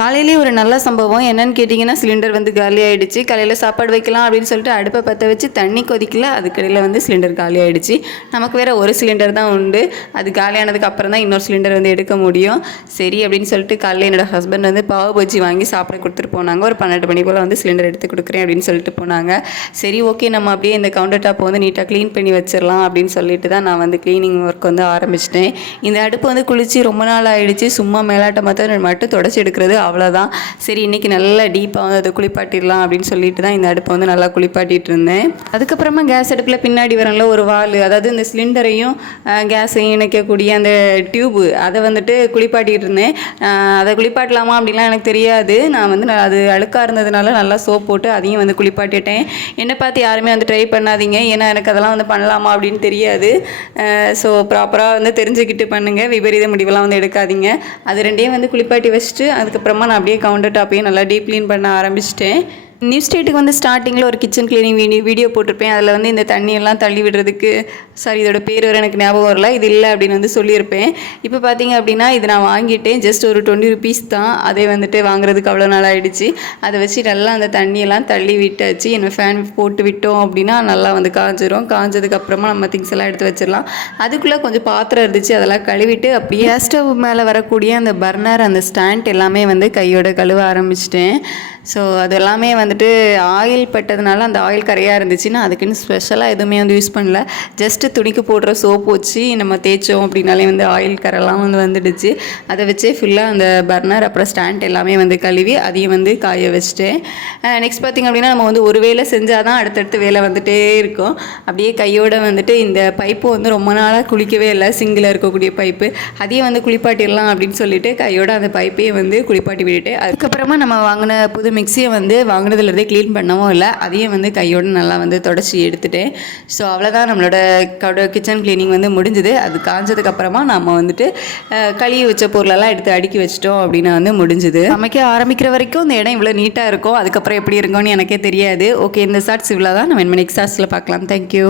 காலையிலேயே ஒரு நல்ல சம்பவம் என்னன்னு கேட்டிங்கன்னா, சிலிண்டர் வந்து காலி ஆகிடுச்சு. காலையில் சாப்பாடு வைக்கலாம் அப்படின்னு சொல்லிட்டு அடுப்பை பற்ற வச்சு தண்ணி கொதிக்கல, அதுக்கடையில் வந்து சிலிண்டர் காலி ஆகிடுச்சு. நமக்கு வேறு ஒரு சிலிண்டர் தான் உண்டு. அது காலியானதுக்கு அப்புறம் தான் இன்னொரு சிலிண்டர் வந்து எடுக்க முடியும். சரி அப்படின்னு சொல்லிட்டு காலையில் என்னோடய ஹஸ்பண்ட் வந்து பாவு பஜ்ஜி வாங்கி சாப்பிட கொடுத்துட்டு போனாங்க. ஒரு 12 மணி போல் வந்து சிலிண்டர் எடுத்து கொடுக்குறேன் அப்படின்னு சொல்லிட்டு போனாங்க. சரி ஓகே, நம்ம அப்படியே இந்த கவுண்டர் டாப்பை வந்து நீட்டாக க்ளீன் பண்ணி வச்சிடலாம் அப்படின்னு சொல்லிட்டு தான் நான் வந்து க்ளீனிங் ஒர்க் வந்து ஆரம்பிச்சிட்டேன். இந்த அடுப்பு வந்து குளித்து ரொம்ப நாள் ஆகிடுச்சு. சும்மா மேலாட்ட மட்டும் தொடச்சி எடுக்கிறது, அவ்வளோதான். சரி இன்றைக்கி நல்லா டீப்பாக வந்து அதை குளிப்பாட்டிடலாம் அப்படின்னு சொல்லிட்டு தான் இந்த அடுப்பை வந்து நல்லா குளிப்பாட்டிகிட்டு இருந்தேன். அதுக்கப்புறமா கேஸ் அடுப்பில் பின்னாடி வரல ஒரு வால், அதாவது இந்த சிலிண்டரையும் கேஸையும் இணைக்கக்கூடிய அந்த டியூப்பு, அதை வந்துட்டு குளிப்பாட்டிகிட்டு இருந்தேன். அதை குளிப்பாட்டலாமா அப்படின்லாம் எனக்கு தெரியாது. நான் வந்து அது அழுக்காக இருந்ததுனால நல்லா சோப் போட்டு அதையும் வந்து குளிப்பாட்டிட்டேன். என்னை பார்த்து யாருமே வந்து ட்ரை பண்ணாதீங்க, ஏன்னா எனக்கு அதெல்லாம் வந்து பண்ணலாமா அப்படின்னு தெரியாது. ஸோ ப்ராப்பராக வந்து தெரிஞ்சுக்கிட்டு பண்ணுங்கள், விபரீத முடிவெல்லாம் வந்து எடுக்காதீங்க. அது ரெண்டையும் வந்து குளிப்பாட்டி வச்சுட்டு அதுக்கப்புறமா நான் அப்படியே கவுண்டர் டாப்பையும் நல்லா டீப் க்ளீன் பண்ண ஆரம்பிச்சிட்டேன். நியூ ஸ்டேட்டுக்கு வந்து ஸ்டார்டிங்கில் ஒரு கிச்சன் க்ளீனிங் வீடியோ போட்டிருப்பேன். அதில் வந்து இந்த தண்ணியெல்லாம் தள்ளி விடுறதுக்கு, சாரி இதோட பேர் வர எனக்கு ஞாபகம் வரல, இது இல்லை அப்படின்னு வந்து சொல்லியிருப்பேன். இப்போ பார்த்தீங்க அப்படின்னா இது நான் வாங்கிட்டேன். ஜஸ்ட் ஒரு 20 ருபீஸ் தான். அதே வந்துட்டு வாங்குறதுக்கு அவ்வளோ நாள் ஆகிடுச்சு. அதை வச்சு நல்லா அந்த தண்ணியெல்லாம் தள்ளி விட்டாச்சு. என்ன ஃபேன் போட்டு விட்டோம் அப்படின்னா நல்லா வந்து காஞ்சிரும். காஞ்சதுக்கப்புறமா நம்ம திங்ஸ் எல்லாம் எடுத்து வச்சிடலாம். அதுக்குள்ளே கொஞ்சம் பாத்திரம் இருந்துச்சு, அதெல்லாம் கழுவிட்டு அப்படியே கேஸ் ஸ்டவ் மேலே வரக்கூடிய அந்த பர்னர், அந்த ஸ்டாண்ட் எல்லாமே வந்து கையோட கழுவ ஆரம்பிச்சிட்டேன். ஸோ அது எல்லாமே வந்துட்டு ஆயில் பட்டதுனால அந்த ஆயில் கரையாக இருந்துச்சுன்னா அதுக்குன்னு ஸ்பெஷலாக எதுவுமே வந்து யூஸ் பண்ணல. ஜஸ்ட்டு துணிக்கு போடுற சோப் வச்சு நம்ம தேய்ச்சோம் அப்படின்னாலே வந்து ஆயில் கரெல்லாம் வந்து வந்துடுச்சு. அதை வச்சே ஃபுல்லாக அந்த பர்னர் அப்புறம் ஸ்டாண்ட் எல்லாமே வந்து கழுவி அதையும் வந்து காய வச்சுட்டேன். நெக்ஸ்ட் பார்த்திங்க அப்படின்னா நம்ம வந்து ஒரு வேலை செஞ்சால் தான் அடுத்தடுத்து வேலை வந்துகிட்டே இருக்கும். அப்படியே கையோடு வந்துட்டு இந்த பைப்பு வந்து ரொம்ப நாளாக குளிக்கவே இல்லை, சிங்கில் இருக்கக்கூடிய பைப்பு, அதையும் வந்து குளிப்பாட்டிடலாம் அப்படின்னு சொல்லிட்டு கையோட அந்த பைப்பையும் வந்து குளிப்பாட்டி விட்டுட்டு அதுக்கப்புறமா நம்ம வாங்கின புது மிக்சியை வந்து வாங்கினதுலேருந்தே க்ளீன் பண்ணவும் இல்லை, அதையும் வந்து கையோடு நல்லா வந்து தொடச்சி எடுத்துட்டேன். ஸோ அவ்வளோதான், நம்மளோட கிச்சன் க்ளீனிங் வந்து முடிஞ்சுது. அது காஞ்சதுக்கப்புறமா நம்ம வந்துட்டு கழுவி வச்ச பொருளெல்லாம் எடுத்து அடுக்கி வச்சிட்டோம் அப்படின்னு வந்து முடிஞ்சுது. சமைக்க ஆரம்பிக்கிற வரைக்கும் இந்த இடம் இவ்வளோ நீட்டாக இருக்கும், அதுக்கப்புறம் எப்படி இருக்கும்னு எனக்கே தெரியாது. ஓகே, இந்த ஷார்ட்ஸ் இவ்வளோ தான். நம்ம நெக்ஸ்ட் ஷார்ட்ஸில் பார்க்கலாம். தேங்க்யூ.